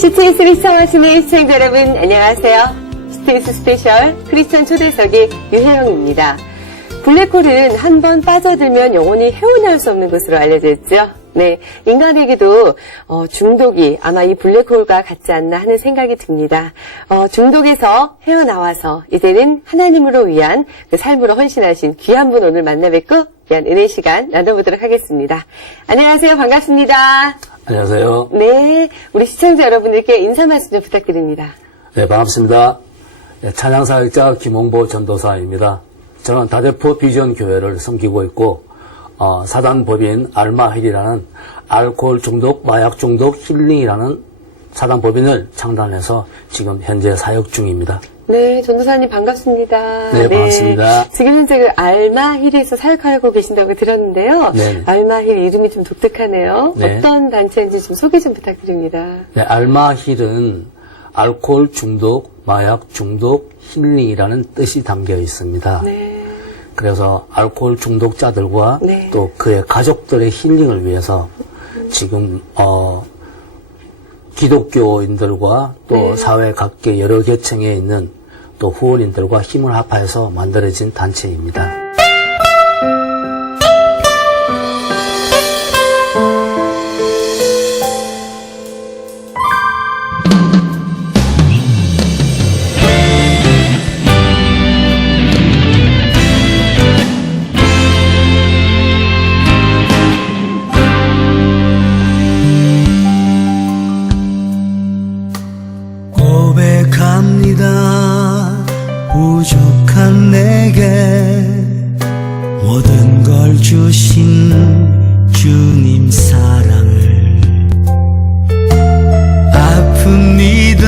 CTS를 시청하시는 시청자 여러분 안녕하세요. CTS 스페셜 크리스천 초대석의 유혜영입니다. 블랙홀은 한번 빠져들면 영원히 헤어나올 수 없는 것으로 알려져 있죠. 네, 인간에게도 중독이 아마 이 블랙홀과 같지 않나 하는 생각이 듭니다. 중독에서 헤어나와서 이제는 하나님으로 위한 그 삶으로 헌신하신 귀한 분 오늘 만나 뵙고 귀한 은혜 시간 나눠보도록 하겠습니다. 안녕하세요. 반갑습니다. 안녕하세요. 네, 우리 시청자 여러분들께 인사 말씀 좀 부탁드립니다. 네, 반갑습니다. 찬양사역자 김홍보 전도사입니다. 저는 다대포 비전 교회를 섬기고 있고 사단법인 알마힐이라는 알코올 중독, 마약 중독 힐링이라는 사단법인을 창단해서 지금 현재 사역 중입니다. 네, 전도사님 반갑습니다. 네, 반갑습니다. 지금 현재 그 알마힐에서 사역하고 계신다고 들었는데요. 네. 알마힐 이름이 좀 독특하네요. 네. 어떤 단체인지 좀 소개 좀 부탁드립니다. 네, 알마힐은 알코올 중독, 마약 중독 힐링이라는 뜻이 담겨 있습니다. 네. 그래서 알코올 중독자들과 네. 또 그의 가족들의 힐링을 위해서 지금 기독교인들과 또 네. 사회 각계 여러 계층에 있는 또 후원인들과 힘을 합해서 만들어진 단체입니다. 고백합니다. 부족한 내게 모든 걸 주신 주님 사랑을 아픕니다.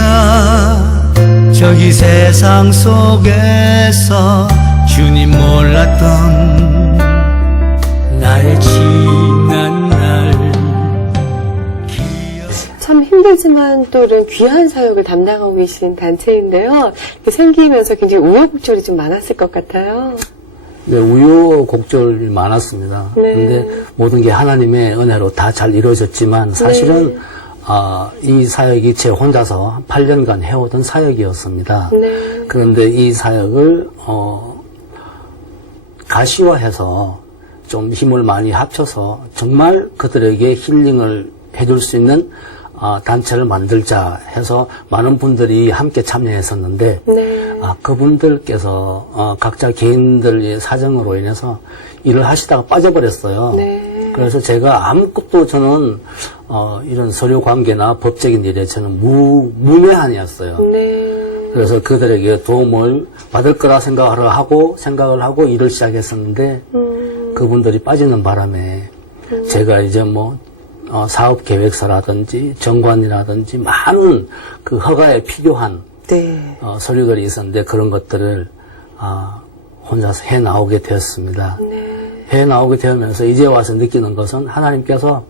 저기 세상 속에서 주님 몰랐던 나의 지난 날 참 힘들지만 또 이런 귀한 사역을 담당하고 계신 단체인데요. 생기면서 굉장히 우여곡절이 좀 많았을 것 같아요. 네, 우여곡절이 많았습니다. 네. 그런데 모든 게 하나님의 은혜로 다 잘 이루어졌지만 사실은 이 사역이 제 혼자서 8년간 해오던 사역이었습니다. 네. 그런데 이 사역을 가시화해서 좀 힘을 많이 합쳐서 정말 그들에게 힐링을 해줄 수 있는 단체를 만들자 해서 많은 분들이 함께 참여했었는데 네. 그분들께서 각자 개인들의 사정으로 인해서 일을 하시다가 빠져버렸어요. 네. 그래서 제가 아무것도 저는 이런 서류 관계나 법적인 일에 저는 무매한이었어요. 네. 그래서 그들에게 도움을 받을 거라 생각을 하고 일을 시작했었는데 그분들이 빠지는 바람에 제가 이제 사업 계획서라든지 정관이라든지 많은 그 허가에 필요한 네. 서류들이 있었는데 그런 것들을 혼자서 해 나오게 되었습니다. 네. 해 나오게 되면서 이제 와서 느끼는 것은 하나님께서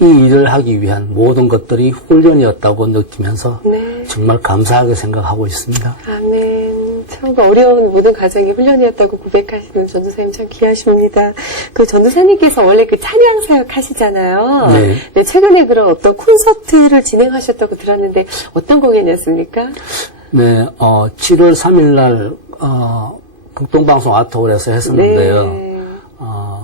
이 일을 하기 위한 모든 것들이 훈련이었다고 느끼면서 네. 정말 감사하게 생각하고 있습니다. 아멘. 참 어려운 모든 과정이 훈련이었다고 고백하시는 전도사님 참 귀하십니다. 그 전도사님께서 원래 그 찬양 사역 하시잖아요. 네. 네, 최근에 그런 어떤 콘서트를 진행하셨다고 들었는데 어떤 공연이었습니까? 네, 7월 3일 날 극동방송 아트홀에서 했었는데요. 네.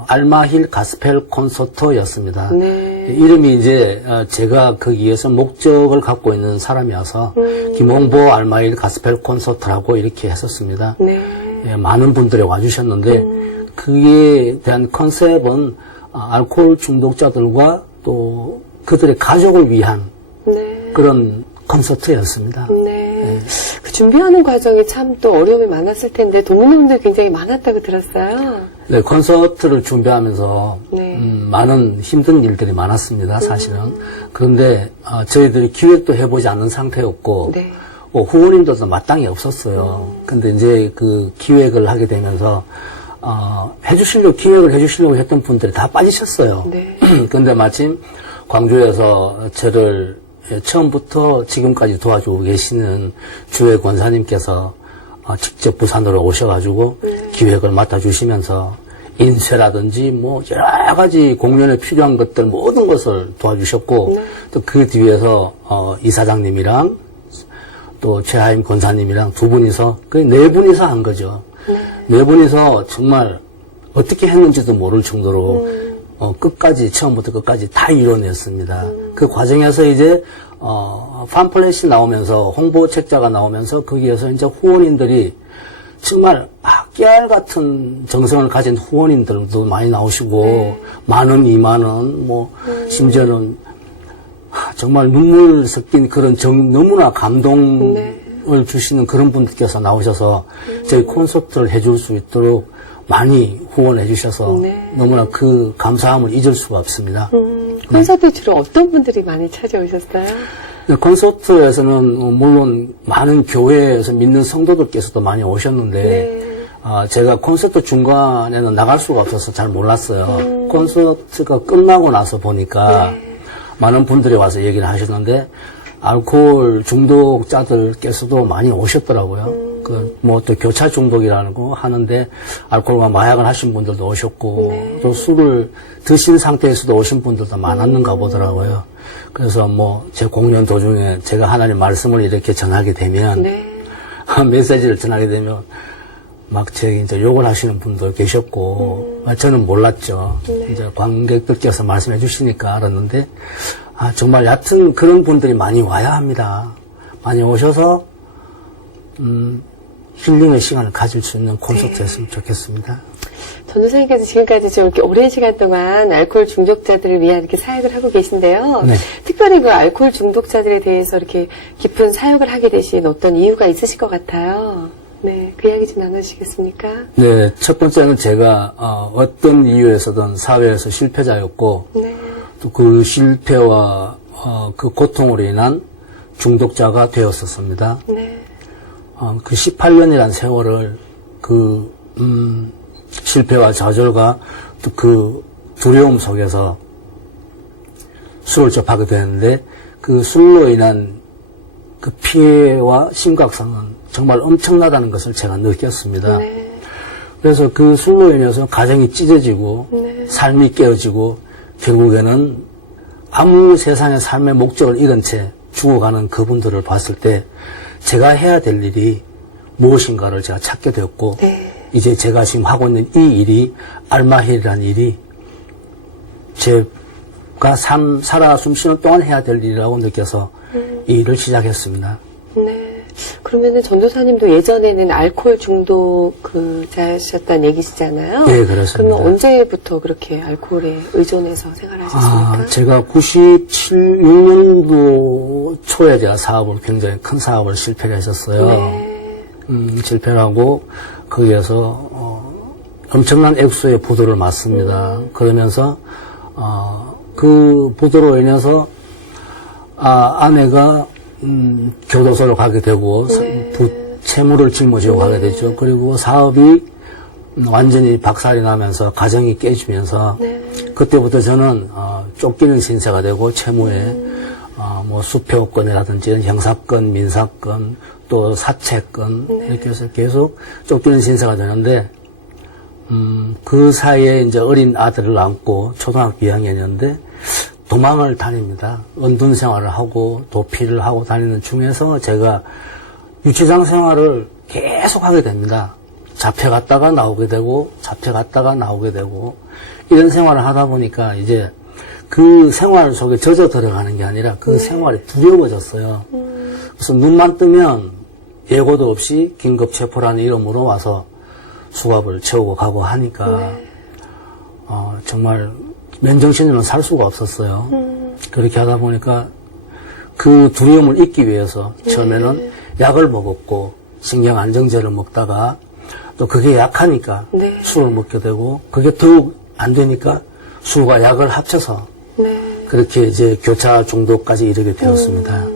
알마힐 가스펠 콘서트였습니다. 네. 이름이 이제 제가 거기에서 목적을 갖고 있는 사람이어서 김홍보 알마힐 가스펠 콘서트라고 이렇게 했었습니다. 네. 예, 많은 분들이 와주셨는데 그에 대한 컨셉은 알코올 중독자들과 또 그들의 가족을 위한 네. 그런 콘서트였습니다. 네. 그 준비하는 과정이 참 또 어려움이 많았을 텐데 동문놈들 굉장히 많았다고 들었어요. 네, 콘서트를 준비하면서 네. 많은 힘든 일들이 많았습니다, 사실은. 그런데 저희들이 기획도 해보지 않는 상태였고 네. 후원님들도 마땅히 없었어요. 근데 이제 그 기획을 하게 되면서 기획을 해주시려고 했던 분들이 다 빠지셨어요. 네. 근데 마침 광주에서 저를 처음부터 지금까지 도와주고 계시는 주회 권사님께서 직접 부산으로 오셔가지고 기획을 맡아주시면서 인쇄라든지 뭐 여러 가지 공연에 필요한 것들 모든 것을 도와주셨고 또 그 뒤에서 이사장님이랑 또 최하임 권사님이랑 두 분이서 거의 네 분이서 한 거죠. 네 분이서 정말 어떻게 했는지도 모를 정도로 끝까지 처음부터 끝까지 다 이뤄냈습니다. 그 과정에서 이제 팜플렛이 나오면서 홍보 책자가 나오면서 거기에서 이제 후원인들이 정말 깨알 같은 정성을 가진 후원인들도 많이 나오시고 만 원, 2만 원, 뭐 심지어는 정말 눈물 섞인 그런 너무나 감동을 주시는 그런 분들께서 나오셔서 저희 콘서트를 해줄 수 있도록 많이 후원해 주셔서 너무나 그 감사함을 잊을 수가 없습니다. 콘서트 주로 어떤 분들이 많이 찾아오셨어요? 콘서트에서는 물론 많은 교회에서 믿는 성도들께서도 많이 오셨는데 제가 콘서트 중간에는 나갈 수가 없어서 잘 몰랐어요. 콘서트가 끝나고 나서 보니까 많은 분들이 와서 얘기를 하셨는데 알코올 중독자들께서도 많이 오셨더라고요. 뭐 또 교차 중독이라는 거 하는데 알코올과 마약을 하신 분들도 오셨고 또 술을 드신 상태에서도 오신 분들도 많았는가 보더라고요. 그래서 뭐 제 공연 도중에 제가 하나님 말씀을 이렇게 전하게 되면 메시지를 전하게 되면 막 제게 이제 욕을 하시는 분도 계셨고 저는 몰랐죠. 이제 관객들께서 말씀해 주시니까 알았는데 정말 얕은 그런 분들이 많이 와야 합니다. 많이 오셔서 힐링의 시간을 가질 수 있는 콘서트였으면 좋겠습니다. 전도사님께서 지금까지 좀 이렇게 오랜 시간 동안 알코올 중독자들을 위한 이렇게 사역을 하고 계신데요. 네. 특별히 그 알코올 중독자들에 대해서 이렇게 깊은 사역을 하게 되신 어떤 이유가 있으실 것 같아요. 네, 그 이야기 좀 나눠주시겠습니까? 네, 첫 번째는 제가 어떤 이유에서든 사회에서 실패자였고 또 그 실패와 그 고통으로 인한 중독자가 되었었습니다. 그 18년이란 세월을 그 실패와 좌절과 또 그 두려움 속에서 술을 접하게 되는데 그 술로 인한 그 피해와 심각성은 정말 엄청나다는 것을 제가 느꼈습니다. 그래서 그 술로 인해서 가정이 찢어지고 삶이 깨어지고 결국에는 아무 세상의 삶의 목적을 잃은 채 죽어가는 그분들을 봤을 때 제가 해야 될 일이 무엇인가를 제가 찾게 되었고 이제 제가 지금 하고 있는 이 일이 알마힐이라는 일이 제가 살아 숨쉬는 동안 해야 될 일이라고 느껴서 이 일을 시작했습니다. 네. 그러면은 전도사님도 예전에는 알코올 중독자셨다는 얘기시잖아요. 네, 그렇습니다. 그러면 언제부터 그렇게 알코올에 의존해서 생활하셨습니까? 제가 96년도 초에 제가 굉장히 큰 사업을 실패를 했었어요. 실패를 하고 거기에서 엄청난 액수의 부도를 맞습니다. 그러면서 그 부도로 인해서 아내가 교도소를 가게 되고 채무를 짊어지고 가게 되죠. 그리고 사업이 완전히 박살이 나면서 가정이 깨지면서 그때부터 저는 쫓기는 신세가 되고 채무에 뭐 수표권이라든지 형사권, 민사권, 또 사채권 이렇게 해서 계속 쫓기는 신세가 되는데 그 사이에 이제 어린 아들을 안고 초등학교 2학년이었는데 도망을 다닙니다. 은둔 생활을 하고 도피를 하고 다니는 중에서 제가 유치장 생활을 계속 하게 됩니다. 잡혀갔다가 나오게 되고 잡혀갔다가 나오게 되고 이런 생활을 하다 보니까 이제 그 생활 속에 젖어 들어가는 게 아니라 그 생활이 두려워졌어요. 그래서 눈만 뜨면 예고도 없이 긴급 체포라는 이름으로 와서 수갑을 채우고 가고 하니까 정말 맨정신으로는 살 수가 없었어요. 그렇게 하다 보니까 그 두려움을 잊기 위해서 처음에는 약을 먹었고 신경안정제를 먹다가 또 그게 약하니까 술을 먹게 되고 그게 더욱 안 되니까 술과 약을 합쳐서 그렇게 이제 교차 중독까지 이르게 되었습니다.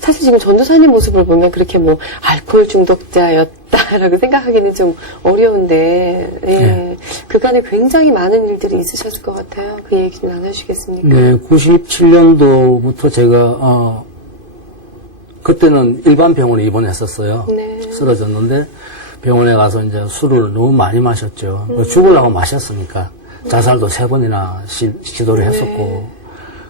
사실 지금 전도사님 모습을 보면 그렇게 뭐 알코올 중독자였다라고 생각하기는 좀 어려운데 그간에 굉장히 많은 일들이 있으셨을 것 같아요. 그 얘기 좀 나눠주시겠습니까? 네, 97년도부터 제가 그때는 일반 병원에 입원했었어요. 쓰러졌는데 병원에 가서 이제 술을 너무 많이 마셨죠. 죽으려고 마셨으니까. 자살도 3번이나 시도를 했었고,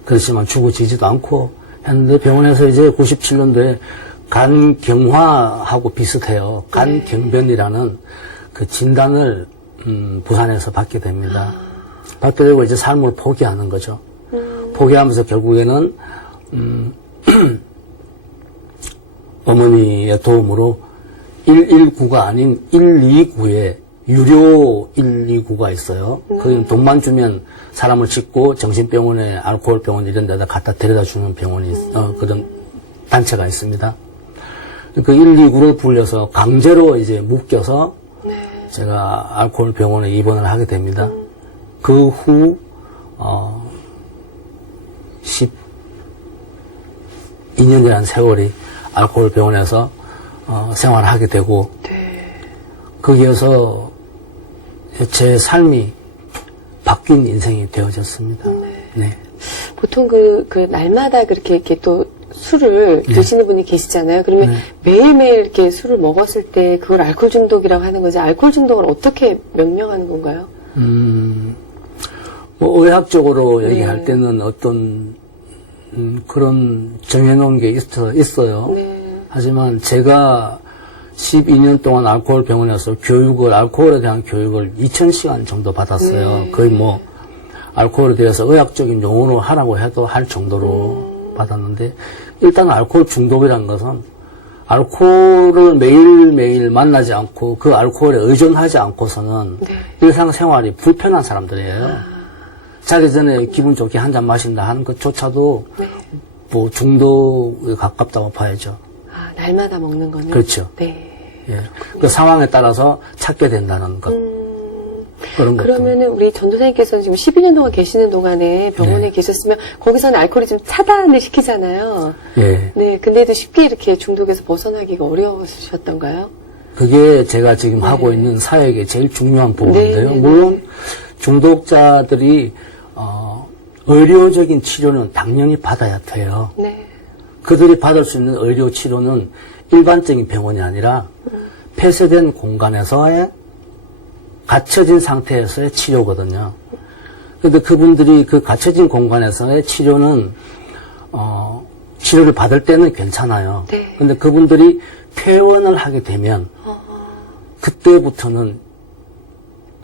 그렇지만 죽어지지도 않고 했는데 병원에서 이제 97년도에 간경화하고 비슷해요. 간경변이라는 그 진단을 부산에서 받게 됩니다. 받게 되고 이제 삶을 포기하는 거죠. 포기하면서 결국에는 어머니의 도움으로 119가 아닌 129에 유료 129가 있어요. 거기는 돈만 주면 사람을 싣고 정신병원에 알코올병원 이런 데다 갖다 데려다 주는 병원이 그런 단체가 있습니다. 그 129를 불려서 강제로 이제 묶여서 제가 알코올병원에 입원을 하게 됩니다. 그 후 12년이라는 세월이 알코올병원에서 생활하게 되고 거기에서 제 삶이 바뀐 인생이 되어졌습니다. 네. 보통 그 날마다 그렇게 이렇게 또 술을 드시는 분이 계시잖아요. 그러면 매일매일 이렇게 술을 먹었을 때 그걸 알코올 중독이라고 하는 거죠. 알코올 중독을 어떻게 명명하는 건가요? 뭐 의학적으로 얘기할 때는 어떤 그런 정해놓은 게 있어요. 하지만 제가 12년 동안 알코올 병원에서 알코올에 대한 교육을 2000시간 정도 받았어요. 거의 뭐, 알코올에 대해서 의학적인 용어로 하라고 해도 할 정도로 받았는데, 일단 알코올 중독이라는 것은 알코올을 매일매일 만나지 않고 그 알코올에 의존하지 않고서는 일상생활이 불편한 사람들이에요. 자기 전에 기분 좋게 한 잔 마신다 하는 것조차도 뭐 중독에 가깝다고 봐야죠. 아, 날마다 먹는 거는? 그렇죠. 네. 예. 그 상황에 따라서 찾게 된다는 것. 그런 것. 그러면은 우리 전도사님께서는 지금 12년 동안 계시는 동안에 병원에 계셨으면 거기서는 알코올이 좀 차단을 시키잖아요. 예. 네. 근데도 쉽게 이렇게 중독에서 벗어나기가 어려우셨던가요? 그게 제가 지금 하고 있는 사역의 제일 중요한 부분인데요. 물론 중독자들이 의료적인 치료는 당연히 받아야 돼요. 네. 그들이 받을 수 있는 의료 치료는 일반적인 병원이 아니라 폐쇄된 공간에서의 갇혀진 상태에서의 치료거든요. 그런데 그분들이 그 갇혀진 공간에서의 치료는 치료를 받을 때는 괜찮아요. 그런데 그분들이 퇴원을 하게 되면 그때부터는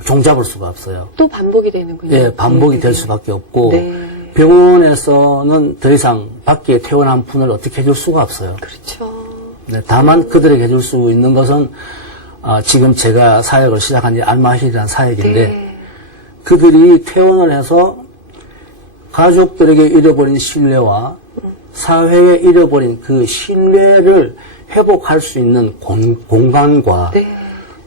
종잡을 수가 없어요. 또 반복이 되는군요. 예, 반복이 될 수밖에 없고 병원에서는 더 이상 밖에 퇴원한 분을 어떻게 해줄 수가 없어요. 그렇죠. 네, 다만 그들에게 해줄 수 있는 것은 지금 제가 사역을 시작한 지 알마힐이라는 사역인데 그들이 퇴원을 해서 가족들에게 잃어버린 신뢰와 사회에 잃어버린 그 신뢰를 회복할 수 있는 공간과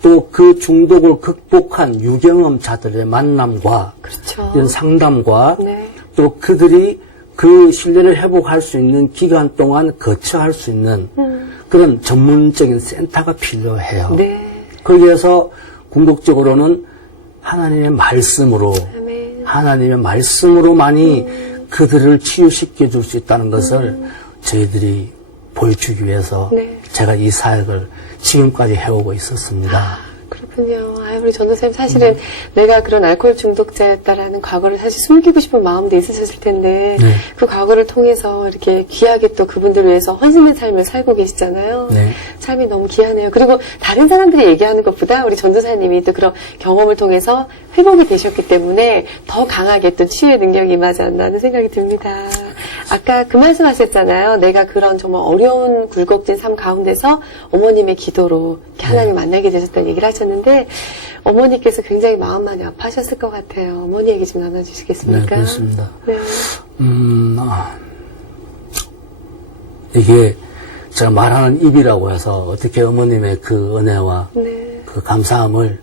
또 그 중독을 극복한 유경험자들의 만남과 그렇죠. 이런 상담과 또 그들이 그 신뢰를 회복할 수 있는 기간 동안 거쳐할 수 있는 그런 전문적인 센터가 필요해요. 거기에서 궁극적으로는 하나님의 말씀으로 하나님의 말씀으로만이 그들을 치유시켜 줄 수 있다는 것을 저희들이 보여주기 위해서 제가 이 사역을 지금까지 해오고 있었습니다. 그렇군요. 우리 전도사님 사실은 내가 그런 알코올 중독자였다라는 과거를 사실 숨기고 싶은 마음도 있으셨을 텐데 그 과거를 통해서 이렇게 귀하게 또 그분들 위해서 헌신의 삶을 살고 계시잖아요. 삶이 너무 귀하네요. 그리고 다른 사람들이 얘기하는 것보다 우리 전도사님이 또 그런 경험을 통해서 회복이 되셨기 때문에 더 강하게 또 치유의 능력이 임하지 않나 하는 생각이 듭니다. 아까 그 말씀하셨잖아요. 내가 그런 정말 어려운 굴곡진 삶 가운데서 어머님의 기도로 하나님 만나게 되셨다는 얘기를 하셨는데 어머니께서 굉장히 마음 많이 아파하셨을 것 같아요. 어머니 얘기 좀 나눠주시겠습니까? 네, 그렇습니다. 이게 제가 말하는 입이라고 해서 어떻게 어머님의 그 은혜와 그 감사함을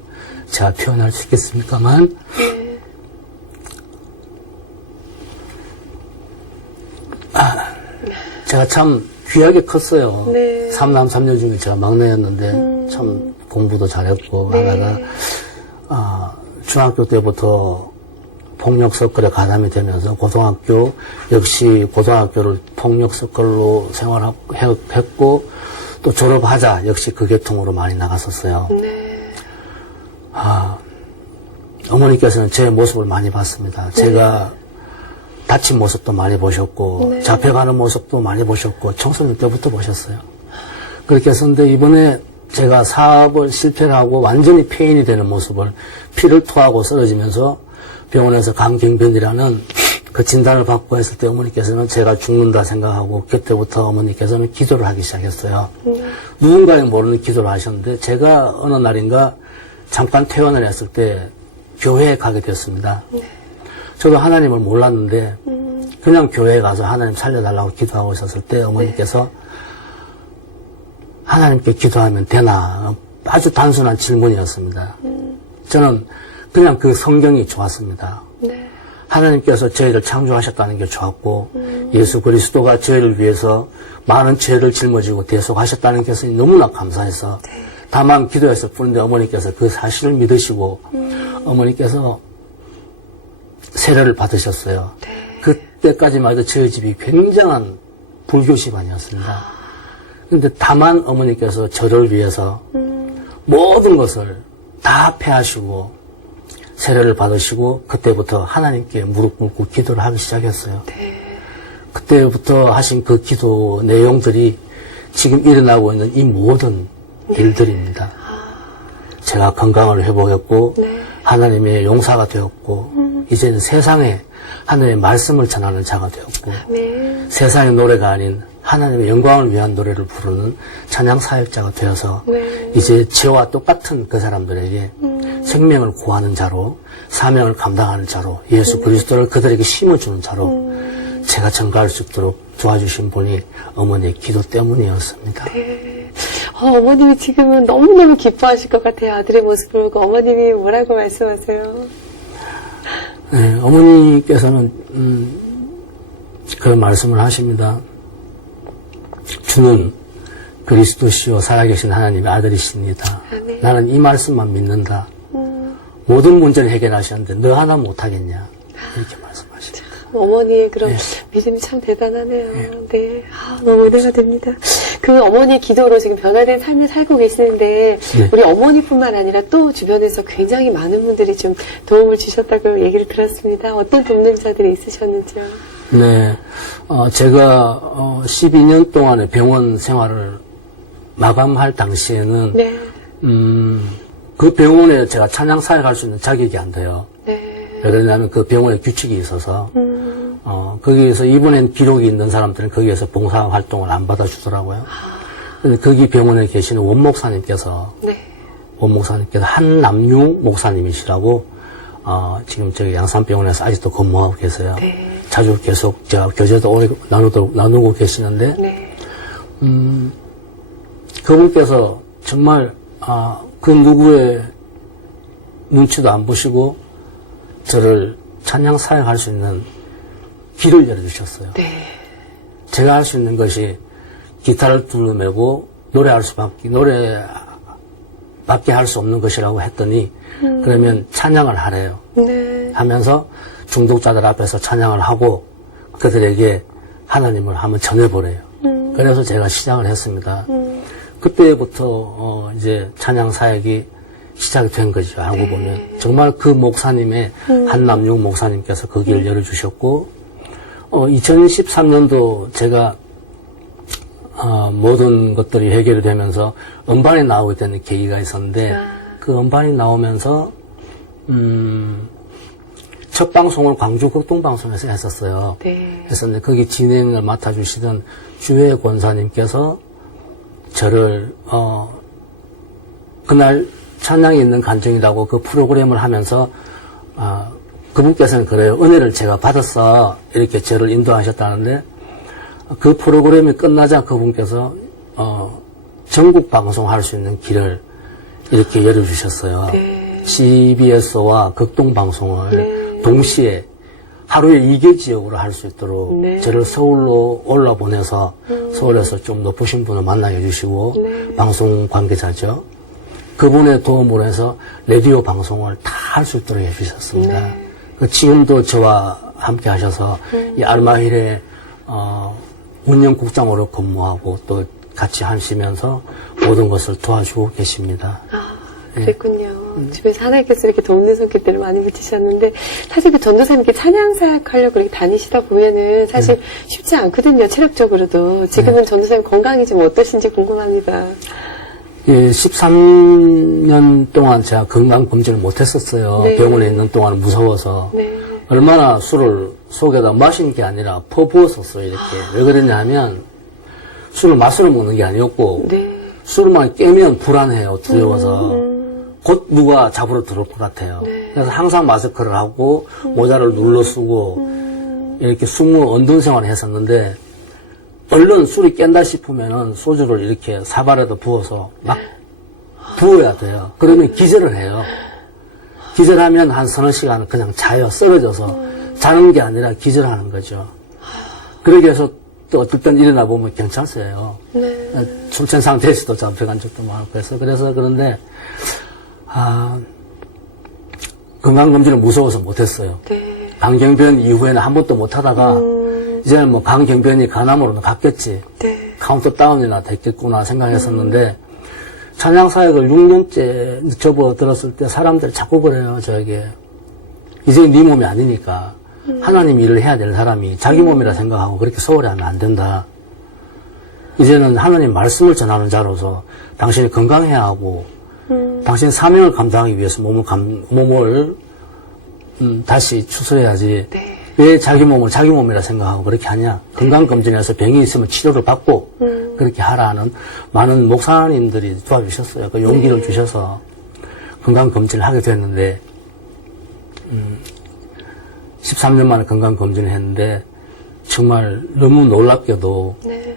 제가 표현할 수 있겠습니까만 제가 참 귀하게 컸어요. 삼남 삼녀 중에 제가 막내였는데 참 공부도 잘했고 하다가 중학교 때부터 폭력 서클에 가담이 되면서 고등학교 역시 고등학교를 폭력 서클로 생활했고 또 졸업하자 역시 그 계통으로 많이 나갔었어요. 네. 어머니께서는 제 모습을 많이 봤습니다. 제가 다친 모습도 많이 보셨고 네. 잡혀가는 모습도 많이 보셨고 청소년 때부터 보셨어요. 그렇게 했었는데 이번에 제가 사업을 실패를 하고 완전히 폐인이 되는 모습을 피를 토하고 쓰러지면서 병원에서 감경변이라는 그 진단을 받고 했을 때 어머니께서는 제가 죽는다 생각하고 그때부터 어머니께서는 기도를 하기 시작했어요. 누군가에 모르는 기도를 하셨는데 제가 어느 날인가 잠깐 퇴원을 했을 때 교회에 가게 됐습니다. 저도 하나님을 몰랐는데 그냥 교회에 가서 하나님 살려달라고 기도하고 있었을 때 어머니께서 하나님께 기도하면 되나 아주 단순한 질문이었습니다. 저는 그냥 그 성경이 좋았습니다. 네. 하나님께서 저희를 창조하셨다는 게 좋았고 예수 그리스도가 저희를 위해서 많은 죄를 짊어지고 대속하셨다는 것이 너무나 감사해서 다만 기도했을 뿐인데 어머니께서 그 사실을 믿으시고 어머니께서 세례를 받으셨어요. 그때까지만 해도 저희 집이 굉장한 불교 집안이었습니다. 그런데 다만 어머니께서 저를 위해서 모든 것을 다 패하시고 세례를 받으시고 그때부터 하나님께 무릎 꿇고 기도를 하기 시작했어요. 그때부터 하신 그 기도 내용들이 지금 일어나고 있는 이 모든 일들입니다. 제가 건강을 회복했고 하나님의 용사가 되었고 이제는 세상에 하나님의 말씀을 전하는 자가 되었고 네. 세상의 노래가 아닌 하나님의 영광을 위한 노래를 부르는 찬양 사역자가 되어서 이제 저와 똑같은 그 사람들에게 생명을 구하는 자로 사명을 감당하는 자로 예수 그리스도를 그들에게 심어주는 자로 제가 전가할 수 있도록 도와주신 분이 어머니의 기도 때문이었습니다. 네. 어머님이 지금은 너무너무 기뻐하실 것 같아요. 아들의 모습을 보고 어머님이 뭐라고 말씀하세요? 네, 어머니께서는 그런 말씀을 하십니다. 주는 그리스도시요 살아계신 하나님의 아들이십니다. 아멘. 나는 이 말씀만 믿는다. 모든 문제를 해결하셨는데 너 하나 못하겠냐 이렇게 말씀하시죠. 어머니의 그런 믿음이 참 대단하네요. 네. 너무 은혜가 됩니다. 그 어머니의 기도로 지금 변화된 삶을 살고 계시는데 우리 어머니뿐만 아니라 또 주변에서 굉장히 많은 분들이 좀 도움을 주셨다고 얘기를 들었습니다. 어떤 돕는 자들이 있으셨는지요? 네, 제가 12년 동안의 병원 생활을 마감할 당시에는 네. 그 병원에 제가 찬양 사역할 수 있는 자격이 안 돼요. 네. 왜 그러냐면 그 병원에 규칙이 있어서 거기에서 입원한 기록이 있는 사람들은 거기에서 봉사 활동을 안 받아주더라고요. 근데 거기 병원에 계시는 원목사님께서 한남용 목사님이시라고 지금 저기 양산병원에서 아직도 근무하고 계세요. 네. 자주 계속 제가 교제도 오래 나누고 계시는데 네. 그분께서 정말 그 누구의 눈치도 안 보시고 저를 찬양 사역할 수 있는 길을 열어주셨어요. 네. 제가 할 수 있는 것이 기타를 둘러매고 노래밖에 할 수 없는 것이라고 했더니 그러면 찬양을 하래요. 네. 하면서 중독자들 앞에서 찬양을 하고 그들에게 하나님을 한번 전해보래요. 그래서 제가 시작을 했습니다. 그때부터 이제 찬양 사역이 시작이 된 거죠. 알고 보면 정말 그 목사님의 한남용 목사님께서 그 길을 열어주셨고 2013년도 제가 모든 것들이 해결이 되면서 음반이 나오게 되는 계기가 있었는데 그 음반이 나오면서 첫 방송을 광주 극동방송에서 했었어요. 네. 했었는데 거기 진행을 맡아주시던 주혜 권사님께서 저를 그날 찬양이 있는 간증이라고 그 프로그램을 하면서 그분께서는 그래요. 은혜를 제가 받았어. 이렇게 저를 인도하셨다는데 그 프로그램이 끝나자 그분께서 전국 방송할 수 있는 길을 이렇게 열어주셨어요. 네. CBS와 극동방송을 동시에 하루에 2개 지역으로 할 수 있도록 저를 서울로 올라보내서 서울에서 좀 높으신 분을 만나게 해주시고 방송 관계자죠. 그분의 도움으로 해서 라디오 방송을 다 할 수 있도록 해주셨습니다. 지금도 저와 함께 하셔서 이 알마힐의 운영국장으로 근무하고 또 같이 하시면서 모든 것을 도와주고 계십니다. 그랬군요. 집에서 하나님께서 이렇게 돕는 손길들을 많이 붙이셨는데, 사실 그 전도사님 이렇게 찬양사역 하려고 이렇게 다니시다 보면은 사실 쉽지 않거든요, 체력적으로도. 지금은 전도사님 건강이 좀 어떠신지 궁금합니다. 예, 13년 동안 제가 건강검진을 못했었어요. 네. 병원에 있는 동안 무서워서. 네. 얼마나 술을 속에다 마신 게 아니라 퍼부었었어요, 이렇게. 왜 그랬냐 하면, 술을 맛으로 먹는 게 아니었고, 네. 술만 깨면 불안해요, 두려워서. 곧 누가 잡으러 들어올 것 같아요. 네. 그래서 항상 마스크를 하고, 모자를 눌러 쓰고, 이렇게 숨을 얹은 생활을 했었는데, 얼른 술이 깬다 싶으면은 소주를 이렇게 사발에다 부어서 막 부어야 돼요. 그러면 기절을 해요. 기절하면 한 서너 시간은 그냥 자요. 쓰러져서. 자는 게 아니라 기절하는 거죠. 그러기 위해서 또 어떨 땐 일어나 보면 괜찮아요. 네. 출전 상태에서도 잡혀간 적도 많고 그래서 그런데, 건강검진을 무서워서 못했어요. 네. 강경변 이후에는 한 번도 못하다가, 이제는 뭐 강경변이 간암으로는 갔겠지. 네. 카운트 다운이나 됐겠구나 생각했었는데, 찬양사역을 6년째 접어들었을 때 사람들이 자꾸 그래요, 저에게. 이제 네 몸이 아니니까. 하나님 일을 해야 될 사람이 자기 몸이라 생각하고 그렇게 소홀히 하면 안 된다. 이제는 하나님 말씀을 전하는 자로서 당신이 건강해야 하고, 당신의 사명을 감당하기 위해서 몸을 다시 추스려야지. 네. 왜 자기 몸을 자기 몸이라 생각하고 그렇게 하냐. 건강검진에서 병이 있으면 치료를 받고 그렇게 하라는 많은 목사님들이 도와주셨어요. 그 용기를 주셔서 건강검진을 하게 됐는데 13년 만에 건강검진을 했는데 정말 너무 놀랍게도 네.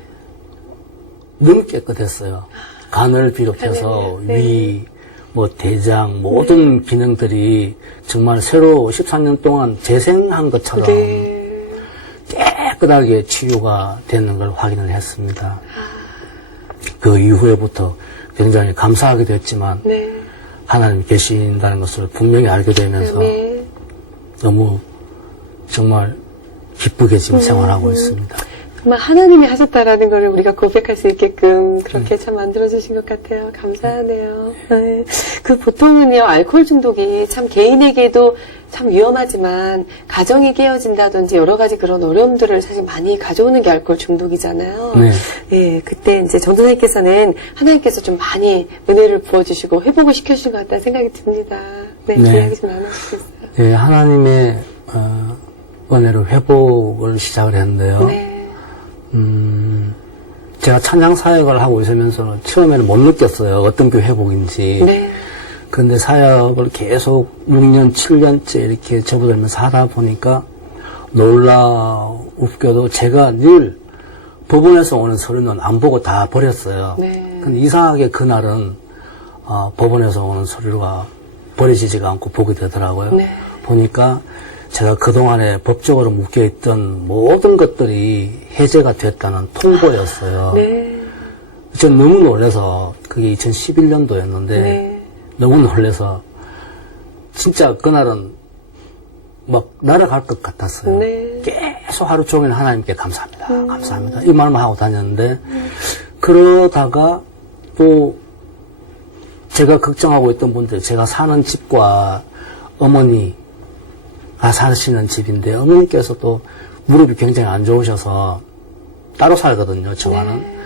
너무 깨끗했어요. 간을 비롯해서 네. 위, 뭐 대장, 모든 기능들이 정말 새로 13년 동안 재생한 것처럼 네. 깨끗하게 치유가 되는 걸 확인을 했습니다. 그 이후에부터 굉장히 감사하게 됐지만 네. 하나님 계신다는 것을 분명히 알게 되면서 네. 너무 정말 기쁘게 지금 생활하고 있습니다. 정말 하나님이 하셨다라는 걸 우리가 고백할 수 있게끔 그렇게 참 만들어주신 것 같아요. 감사하네요. 네. 그 보통은요, 알코올 중독이 참 개인에게도 참 위험하지만 가정이 깨어진다든지 여러 가지 그런 어려움들을 사실 많이 가져오는 게 알코올 중독이잖아요. 네. 예, 그때 이제 전도사님께서는 하나님께서 좀 많이 은혜를 부어주시고 회복을 시켜주신 것 같다는 생각이 듭니다. 네, 그 네. 이야기 좀 나눠주시겠어요? 예, 하나님의 은혜로 회복을 시작을 했는데요. 네. 제가 찬양 사역을 하고 있으면서 처음에는 못 느꼈어요. 어떤 게 회복인지. 네. 그런데 사역을 계속 6년, 7년째 이렇게 접어들면서 하다 보니까 놀라웁게도 제가 늘 법원에서 오는 서류는 안 보고 다 버렸어요. 네. 근데 이상하게 그날은 법원에서 오는 서류가 버려지지가 않고 보게 되더라고요. 네. 보니까 제가 그동안에 법적으로 묶여있던 모든 것들이 해제가 됐다는 통보였어요. 네. 전 너무 놀라서 그게 2011년도였는데 네. 너무 놀라서 진짜 그날은 막 날아갈 것 같았어요. 네. 계속 하루 종일 하나님께 감사합니다. 감사합니다. 이 말만 하고 다녔는데 그러다가 또 제가 걱정하고 있던 분들, 제가 사는 집과 어머니가 사시는 집인데 어머니께서 또 무릎이 굉장히 안 좋으셔서 따로 살거든요. 저와는.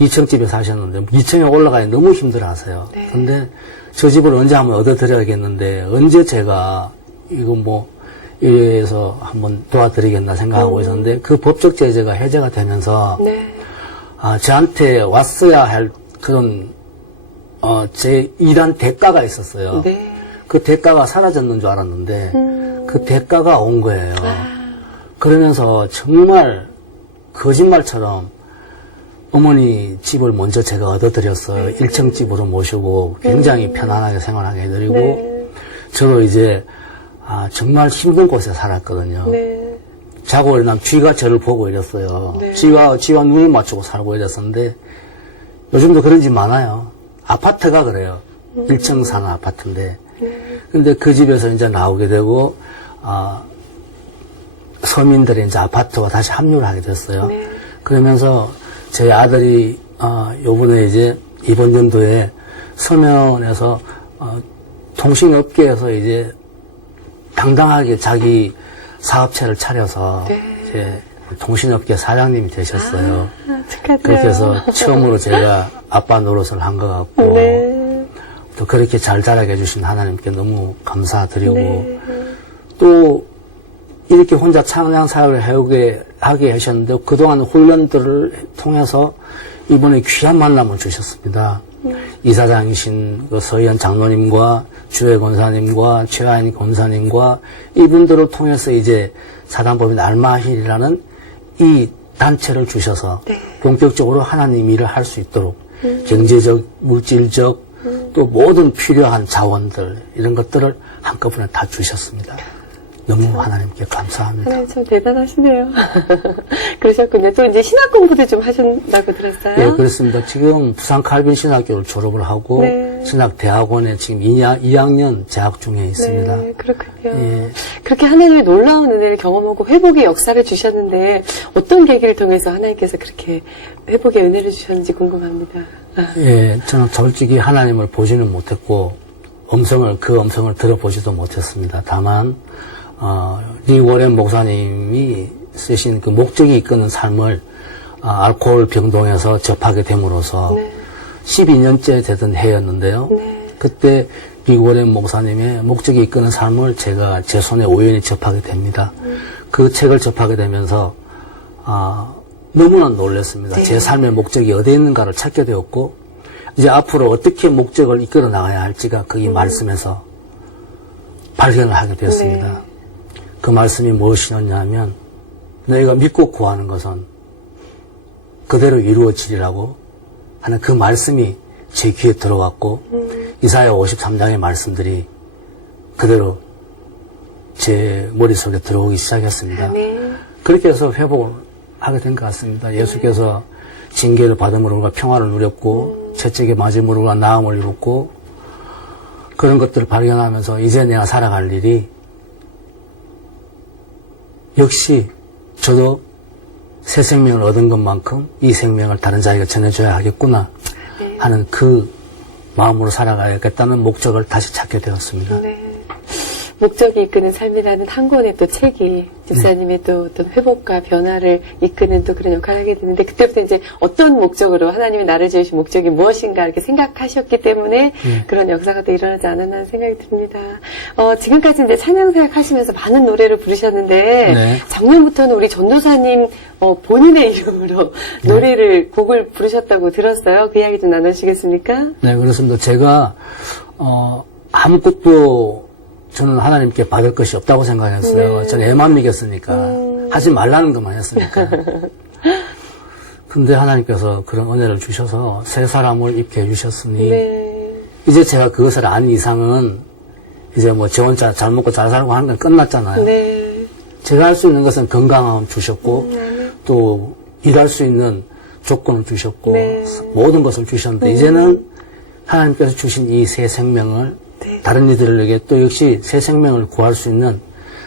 2층 집에 사셨는데 2층에 올라가기 너무 힘들어하세요. 네. 근데 저 집을 언제 한번 얻어드려야겠는데 언제 제가 이거 뭐 이래서 한번 도와드리겠나 생각하고 있었는데 그 법적 제재가 해제가 되면서 네. 저한테 왔어야 할 그런 제 일한 대가가 있었어요. 네. 그 대가가 사라졌는 줄 알았는데 그 대가가 온 거예요. 그러면서 정말 거짓말처럼 어머니 집을 먼저 제가 얻어드렸어요. 1층 집으로 모시고 굉장히 편안하게 생활하게 해드리고 네. 저도 이제 정말 힘든 곳에 살았거든요. 네. 자고 일어나면 쥐가 저를 보고 이랬어요. 네. 쥐가 눈을 맞추고 살고 이랬었는데 요즘도 그런 집 많아요. 아파트가 그래요. 1층 사는 아파트인데. 근데 그 집에서 이제 나오게 되고 서민들이 이제 아파트와 다시 합류를 하게 됐어요. 네. 그러면서 제 아들이 요번에 이제 이번 연도에 서면에서 통신업계에서 이제 당당하게 자기 사업체를 차려서 네. 이제 통신업계 사장님이 되셨어요. 축하드려요. 그렇게 해서 처음으로 제가 아빠 노릇을 한 것 같고 네. 또 그렇게 잘 자라게 해주신 하나님께 너무 감사드리고 네. 또 이렇게 혼자 찬양 사역을 하게 하셨는데 그동안 훈련들을 통해서 이번에 귀한 만남을 주셨습니다. 이사장이신 그 서희연 장로님과 주혜 권사님과 최하인 권사님과 이분들을 통해서 이제 사단법인 알마힐이라는 이 단체를 주셔서 네. 본격적으로 하나님 일을 할 수 있도록 경제적, 물질적 또 모든 필요한 자원들 이런 것들을 한꺼번에 다 주셨습니다. 너무 하나님께 감사합니다. 하나님 참 대단하시네요. 그러셨군요. 또 이제 신학 공부도 좀 하신다고 들었어요? 네, 그렇습니다. 지금 부산 칼빈 신학교를 졸업을 하고 네. 신학대학원에 지금 2학년 재학 중에 있습니다. 네, 그렇군요. 예. 그렇게 하나님의 놀라운 은혜를 경험하고 회복의 역사를 주셨는데 어떤 계기를 통해서 하나님께서 그렇게 회복의 은혜를 주셨는지 궁금합니다. 예, 저는 솔직히 하나님을 보지는 못했고 그 음성을 들어보지도 못했습니다. 다만 리 워렌 목사님이 쓰신 그 목적이 이끄는 삶을 알코올 병동에서 접하게 됨으로써 네. 12년째 되던 해였는데요. 네. 그때 리 워렌 목사님의 목적이 이끄는 삶을 제가 제 손에 우연히 접하게 됩니다. 그 책을 접하게 되면서 너무나 놀랐습니다. 네. 제 삶의 목적이 어디에 있는가를 찾게 되었고 이제 앞으로 어떻게 목적을 이끌어 나가야 할지가 그 이 말씀에서 발견을 하게 되었습니다. 네. 그 말씀이 무엇이었냐면 너희가 믿고 구하는 것은 그대로 이루어지리라고 하는 그 말씀이 제 귀에 들어왔고 이사야 53장의 말씀들이 그대로 제 머릿속에 들어오기 시작했습니다. 네. 그렇게 해서 회복을 하게 된 것 같습니다. 예수께서 징계를 받음으로가 평화를 누렸고 채찍에 맞음으로가 나음을 이뤘고 그런 것들을 발견하면서 이제 내가 살아갈 일이 역시 저도 새 생명을 얻은 것만큼 이 생명을 다른 자에게 전해줘야 하겠구나 하는 그 마음으로 살아가야겠다는 목적을 다시 찾게 되었습니다. 네. 목적이 이끄는 삶이라는 한 권의 또 책이 집사님의 또 어떤 회복과 변화를 이끄는 또 그런 역할을 하게 되는데 그때부터 이제 어떤 목적으로 하나님이 나를 지으신 목적이 무엇인가 이렇게 생각하셨기 때문에 그런 역사가 또 일어나지 않았나 하는 생각이 듭니다. 지금까지 이제 찬양사역 하시면서 많은 노래를 부르셨는데 네. 작년부터는 우리 전도사님 본인의 이름으로 노래를 곡을 부르셨다고 들었어요. 그 이야기 좀 나누시겠습니까? 네, 그렇습니다. 제가 아무것도 저는 하나님께 받을 것이 없다고 생각했어요. 저는 애만 믿겠으니까 하지 말라는 것만 했으니까. 근데 하나님께서 그런 은혜를 주셔서 새 사람을 입게 해주셨으니 네. 이제 제가 그것을 아는 이상은 이제 뭐 저 혼자 잘 먹고 잘 살고 하는 건 끝났잖아요. 네. 제가 할 수 있는 것은 건강함 주셨고 또 일할 수 있는 조건을 주셨고 네. 모든 것을 주셨는데 이제는 하나님께서 주신 이 새 생명을 다른 이들에게 또 역시 새 생명을 구할 수 있는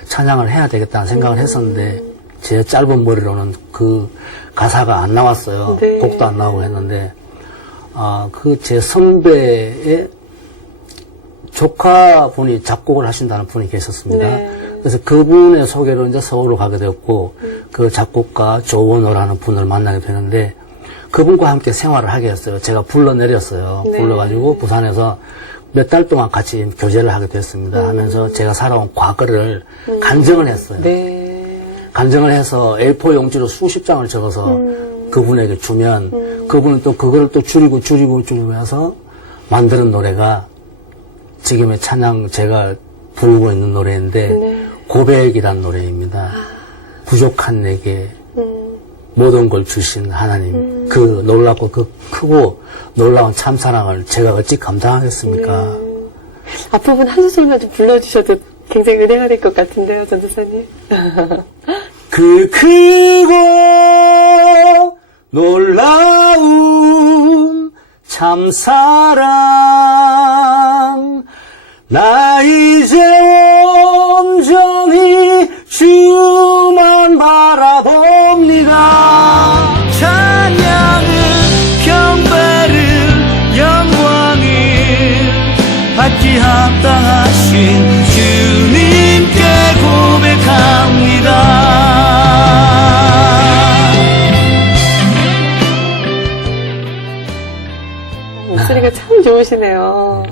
찬양을 해야 되겠다는 생각을 했었는데 제 짧은 머리로는 그 가사가 안 나왔어요. 네. 곡도 안 나오고 했는데 그 제 선배의 조카분이 작곡을 하신다는 분이 계셨습니다. 네. 그래서 그분의 소개로 이제 서울로 가게 되었고 그 작곡가 조원호라는 분을 만나게 되는데 그분과 함께 생활을 하게 했어요. 제가 불러내렸어요. 네. 불러가지고 부산에서 몇 달 동안 같이 교제를 하게 됐습니다. 하면서 제가 살아온 과거를 간증을 했어요. 네. 간증을 해서 A4 용지로 수십 장을 적어서 그분에게 주면 그분은 또 그걸 또 줄이고 해서 만드는 노래가 지금의 찬양 제가 부르고 있는 노래인데 네. 고백이란 노래입니다. 부족한 내게 모든 걸 주신 하나님 그 놀랍고 그 크고 놀라운 참사랑을 제가 어찌 감당하겠습니까? 앞부분 한 소절만 좀 불러주셔도 굉장히 은혜가 될 것 같은데요, 전도사님. 그 크고 놀라운 참사랑 나 이제 온전히 주만 바라봅니다. 찬양은 받기 합당하신 주님께 고백합니다. 목소리가 참 좋으시네요.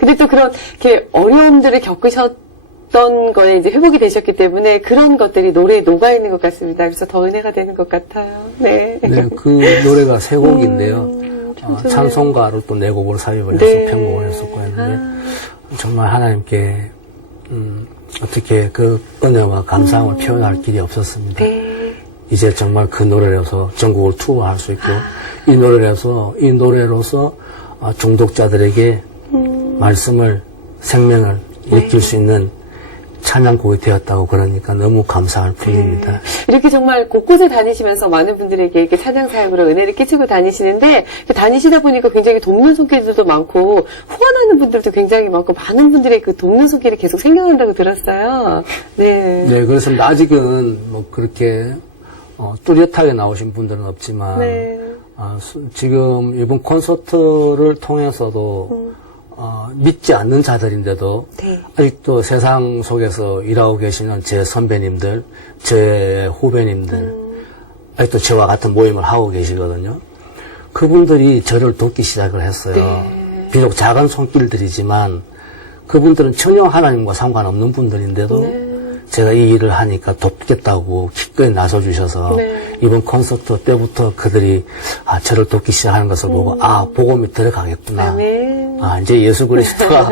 근데 또 그런 이렇게 어려움들을 겪으셨던 거에 이제 회복이 되셨기 때문에 그런 것들이 노래에 녹아 있는 것 같습니다. 그래서 더 은혜가 되는 것 같아요. 네. 네, 그 노래가 세 곡인데요. 참 좋네요. 찬송가로 또 네 곡을 삽입을 해서 네. 편곡을 했었고 했는데 정말 하나님께 어떻게 그 은혜와 감사함을 표현할 길이 없었습니다. 네. 이제 정말 그 노래로서 전국을 투어할 수 있고 이 노래로서 중독자들에게 말씀을 생명을 일으킬 수 있는 찬양곡이 되었다고 그러니까 너무 감사할 뿐입니다. 이렇게 정말 곳곳에 다니시면서 많은 분들에게 이렇게 찬양 사역으로 은혜를 끼치고 다니시는데 다니시다 보니까 굉장히 돕는 손길들도 많고 후원하는 분들도 굉장히 많고 많은 분들의 그 돕는 손길이 계속 생겨난다고 들었어요. 네. 네, 그렇습니다. 아직은 뭐 그렇게 뚜렷하게 나오신 분들은 없지만 네. 지금 이번 콘서트를 통해서도 믿지 않는 자들인데도 네. 아직도 세상 속에서 일하고 계시는 제 선배님들, 제 후배님들 아직도 저와 같은 모임을 하고 계시거든요. 그분들이 저를 돕기 시작을 했어요. 네. 비록 작은 손길들이지만 그분들은 전혀 하나님과 상관없는 분들인데도 네. 제가 이 일을 하니까 돕겠다고 기꺼이 나서주셔서 네. 이번 콘서트 때부터 그들이 저를 돕기 시작하는 것을 보고 복음이 들어가겠구나. 아멘. 이제 예수 그리스도가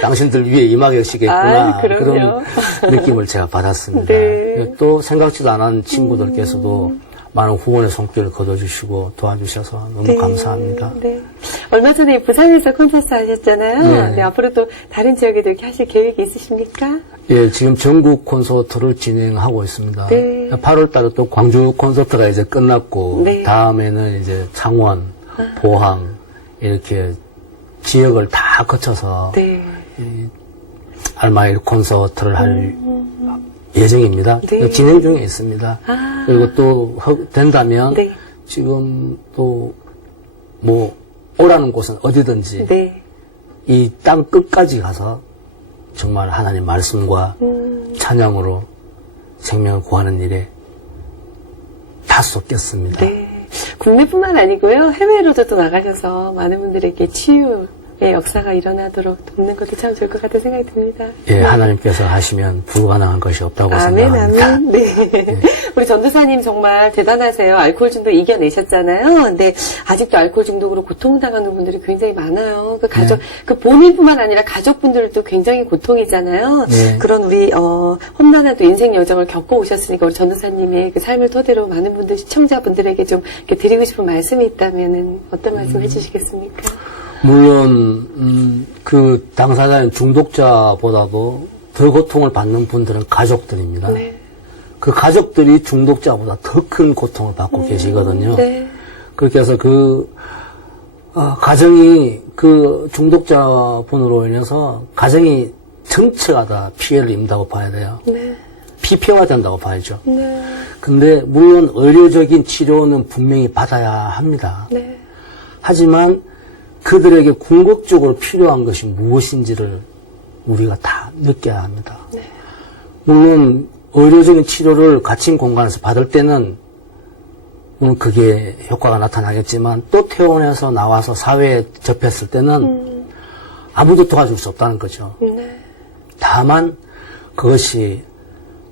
당신들 위에 임하겠시겠구나. 그럼요. 그런 느낌을 제가 받았습니다. 네. 또 생각지도 않은 친구들께서도 많은 후원의 손길을 거둬주시고 도와주셔서 너무 네. 감사합니다. 네. 얼마 전에 부산에서 콘서트 하셨잖아요. 네. 네, 앞으로 또 다른 지역에도 이렇게 하실 계획이 있으십니까? 예, 지금 전국 콘서트를 진행하고 있습니다. 네. 8월 달에 또 광주 콘서트가 이제 끝났고, 네. 다음에는 이제 창원, 포항, 이렇게 지역을 다 거쳐서 네. 알마일 콘서트를 할 예정입니다. 네. 진행 중에 있습니다. 그리고 또 된다면 네. 지금 또 뭐 오라는 곳은 어디든지 네. 이 땅 끝까지 가서 정말 하나님 말씀과 찬양으로 생명을 구하는 일에 다 쏟겠습니다. 네. 국내뿐만 아니고요. 해외로도 또 나가셔서 많은 분들에게 치유의 역사가 일어나도록 돕는 것도 참 좋을 것 같은 생각이 듭니다. 예, 하나님께서 하시면 불가능한 것이 없다고 아멘, 생각합니다. 아멘. 네. 우리 전도사님 정말 대단하세요. 알코올 중독 이겨내셨잖아요. 근데 아직도 알코올 중독으로 고통당하는 분들이 굉장히 많아요. 그 가족, 그 본인뿐만 아니라 가족분들도 굉장히 고통이잖아요. 네. 그런 우리, 험난한 또 인생 여정을 겪어오셨으니까 우리 전도사님의 그 삶을 토대로 많은 분들, 시청자분들에게 좀 이렇게 드리고 싶은 말씀이 있다면은 어떤 말씀 해주시겠습니까? 물론 그 당사자인 중독자보다도 더 고통을 받는 분들은 가족들입니다. 네. 그 가족들이 중독자보다 더 큰 고통을 받고 계시거든요. 네. 그렇게 해서 가정이 그 중독자분으로 인해서 가정이 전체가 다 피해를 입는다고 봐야 돼요. 네. 비평화된다고 봐야죠. 네. 근데 물론 의료적인 치료는 분명히 받아야 합니다. 네. 하지만 그들에게 궁극적으로 필요한 것이 무엇인지를 우리가 다 느껴야 합니다. 네. 물론 의료적인 치료를 갇힌 공간에서 받을 때는 물론 그게 효과가 나타나겠지만 또 퇴원해서 나와서 사회에 접했을 때는 아무도 도와줄 수 없다는 거죠. 네. 다만 그것이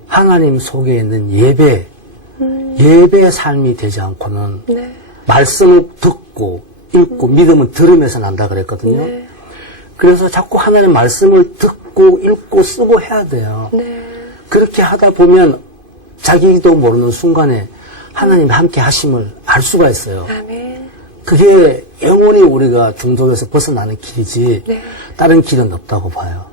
하나님 속에 있는 예배의 삶이 되지 않고는 네. 말씀을 듣고 읽고 믿음은 들으면서 난다 그랬거든요. 네. 그래서 자꾸 하나님 말씀을 듣고 읽고 쓰고 해야 돼요. 네. 그렇게 하다 보면 자기도 모르는 순간에 하나님이 함께 하심을 알 수가 있어요. 아멘. 그게 영원히 우리가 중독에서 벗어나는 길이지 네. 다른 길은 없다고 봐요.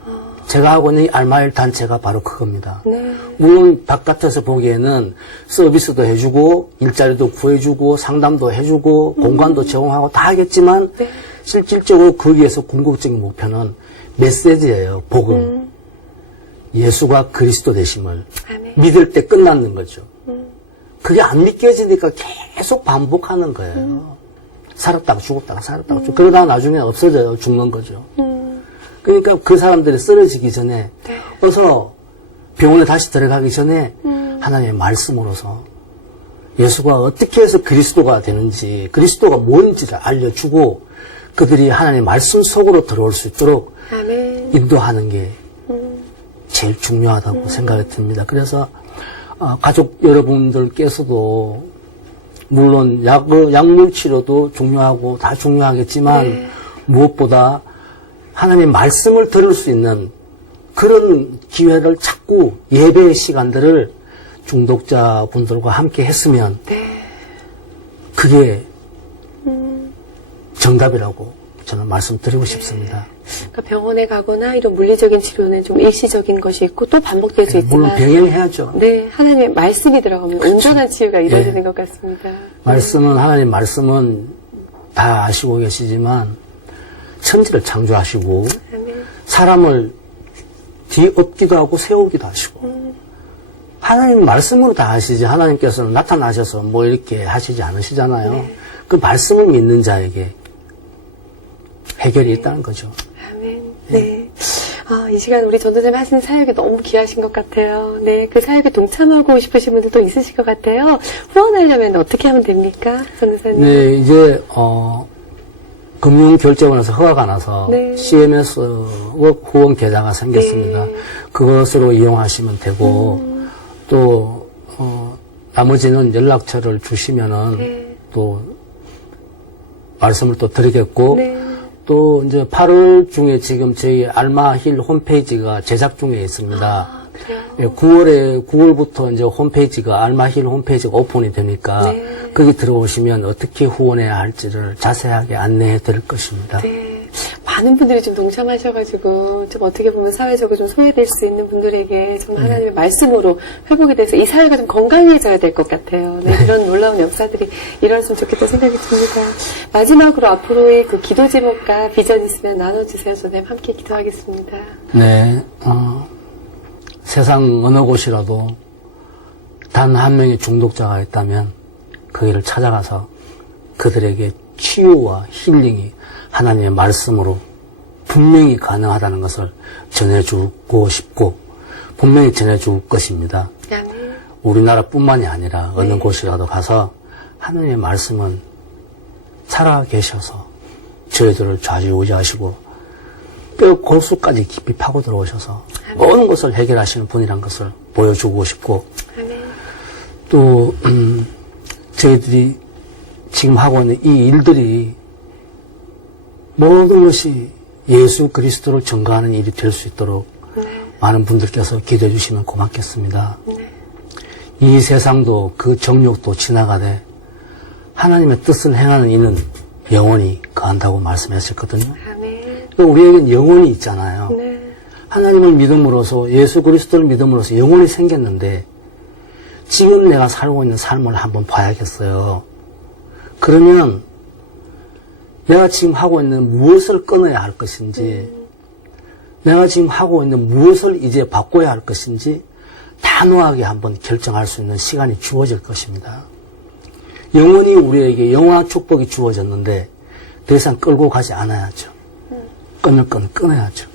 제가 하고 있는 이 알마일 단체가 바로 그겁니다. 네. 물론 바깥에서 보기에는 서비스도 해주고 일자리도 구해주고 상담도 해주고 공간도 제공하고 다 하겠지만 네. 실질적으로 거기에서 궁극적인 목표는 메시지예요. 복음. 예수가 그리스도 되심을 아멘. 믿을 때 끝났는 거죠. 그게 안 믿겨지니까 계속 반복하는 거예요. 살았다가 죽었다가 살았다가 죽었다가 그러다가 나중에 없어져요. 죽는 거죠. 그러니까 그 사람들이 쓰러지기 전에 어서 병원에 다시 들어가기 전에 하나님의 말씀으로서 예수가 어떻게 해서 그리스도가 되는지, 그리스도가 뭔지를 알려주고 그들이 하나님의 말씀 속으로 들어올 수 있도록 아멘. 인도하는 게 제일 중요하다고 생각이 듭니다. 그래서 가족 여러분들께서도 물론 약물 치료도 중요하고 다 중요하겠지만 무엇보다 하나님의 말씀을 들을 수 있는 그런 기회를 찾고 예배의 시간들을 중독자분들과 함께 했으면 그게 정답이라고 저는 말씀드리고 싶습니다. 그러니까 병원에 가거나 이런 물리적인 치료는 좀 일시적인 것이 있고 또 반복될 수 있지만 물론 병행해야죠. 네, 하나님의 말씀이 들어가면 온전한 치유가 이루어지는 것 같습니다. 말씀은 하나님 말씀은 다 아시고 계시지만 천지를 창조하시고 아멘. 사람을 뒤엎기도 하고 세우기도 하시고 하나님 말씀으로 다 하시지 하나님께서는 나타나셔서 뭐 이렇게 하시지 않으시잖아요. 그 말씀을 믿는 자에게 해결이 있다는 거죠. 아멘. 네. 이 시간 우리 전도사님 하시는 사역이 너무 귀하신 것 같아요. 네. 그 사역에 동참하고 싶으신 분들도 있으실 것 같아요. 후원하려면 어떻게 하면 됩니까? 전도사님. 네, 이제, 금융결제원에서 허가가 나서 네. CMS 후원 계좌가 생겼습니다. 네. 그것으로 이용하시면 되고, 또, 나머지는 연락처를 주시면은 네. 또 말씀을 또 드리겠고, 네. 또 이제 8월 중에 지금 저희 알마힐 홈페이지가 제작 중에 있습니다. 그래요? 9월부터 이제 홈페이지가 알마힐 홈페이지가 오픈이 되니까 네. 거기 들어오시면 어떻게 후원해야 할지를 자세하게 안내해 드릴 것입니다. 네. 많은 분들이 좀 동참하셔가지고 좀 어떻게 보면 사회적으로 좀 소외될 수 있는 분들에게 정말 하나님의 말씀으로 회복이 돼서 이 사회가 좀 건강해져야 될 것 같아요. 네, 그런 놀라운 역사들이 일어났으면 좋겠다는 생각이 듭니다. 마지막으로 앞으로의 그 기도 제목과 비전 있으면 나눠주세요. 선생님 함께 기도하겠습니다. 네, 세상 어느 곳이라도 단 한 명의 중독자가 있다면 거기를 찾아가서 그들에게 치유와 힐링이 하나님의 말씀으로 분명히 가능하다는 것을 전해주고 싶고 분명히 전해줄 것입니다. 아멘. 우리나라뿐만이 아니라 어느 곳이라도 가서 하나님의 말씀은 살아계셔서 저희들을 좌지우지하시고 뼈 골수까지 깊이 파고 들어오셔서 모든 것을 해결하시는 분이란 것을 보여주고 싶고 아멘. 또 저희들이 지금 하고 있는 이 일들이 모든 것이 예수 그리스도를 증거하는 일이 될 수 있도록 많은 분들께서 기도해 주시면 고맙겠습니다. 이 세상도 그 정욕도 지나가되 하나님의 뜻을 행하는 이는 영원히 거한다고 말씀하셨거든요. 아멘. 우리에겐 영혼이 있잖아요. 네. 하나님을 믿음으로써 예수 그리스도를 믿음으로써 영혼이 생겼는데 지금 내가 살고 있는 삶을 한번 봐야겠어요. 그러면 내가 지금 하고 있는 무엇을 끊어야 할 것인지 내가 지금 하고 있는 무엇을 이제 바꿔야 할 것인지 단호하게 한번 결정할 수 있는 시간이 주어질 것입니다. 영원히 우리에게 영화 축복이 주어졌는데 더 이상 끌고 가지 않아야죠. 끊을 건 끊어야죠.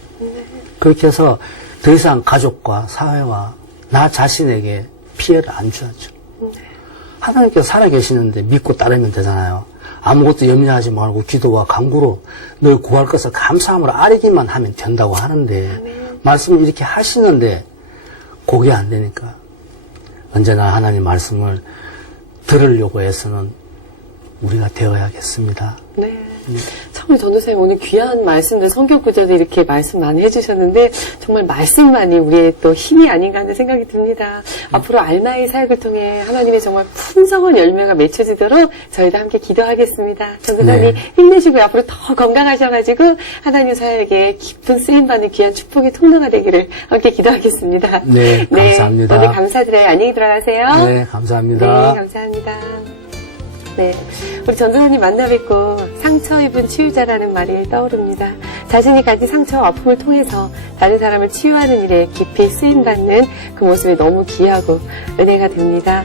그렇게 해서 더 이상 가족과 사회와 나 자신에게 피해를 안 줘야죠. 하나님께서 살아계시는데 믿고 따르면 되잖아요. 아무것도 염려하지 말고 기도와 간구로 널 구할 것을 감사함으로 아뢰기만 하면 된다고 하는데 말씀을 이렇게 하시는데 그게 안 되니까 언제나 하나님 말씀을 들으려고 해서는 우리가 되어야겠습니다. 네. 참 전도사님 오늘 귀한 말씀들 성경 구절들 이렇게 말씀 많이 해주셨는데 정말 말씀만이 우리의 또 힘이 아닌가 하는 생각이 듭니다. 앞으로 알마의 사역을 통해 하나님의 정말 풍성한 열매가 맺혀지도록 저희도 함께 기도하겠습니다. 전도사님 네. 힘내시고 앞으로 더 건강하셔가지고 하나님 사역에 깊은 쓰임받는 귀한 축복의 통로가 되기를 함께 기도하겠습니다. 네, 감사합니다. 오늘 감사드려요. 안녕히 들어가세요. 네, 감사합니다. 네, 감사합니다. 네, 우리 전도사님 만나 뵙고 상처 입은 치유자라는 말이 떠오릅니다. 자신이 가진 상처와 아픔을 통해서 다른 사람을 치유하는 일에 깊이 쓰임받는 그 모습이 너무 귀하고 은혜가 됩니다.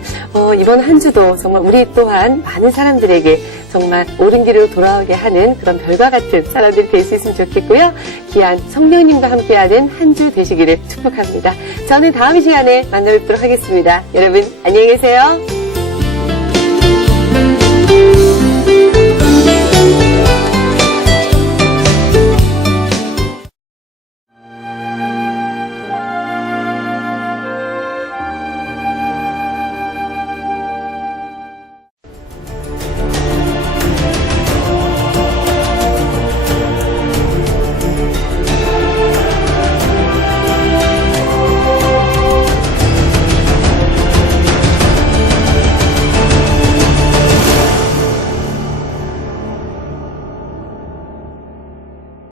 이번 한 주도 정말 우리 또한 많은 사람들에게 정말 옳은 길로 돌아오게 하는 그런 별과 같은 사람들이 될 수 있으면 좋겠고요. 귀한 성령님과 함께하는 한 주 되시기를 축복합니다. 저는 다음 시간에 만나 뵙도록 하겠습니다. 여러분 안녕히 계세요.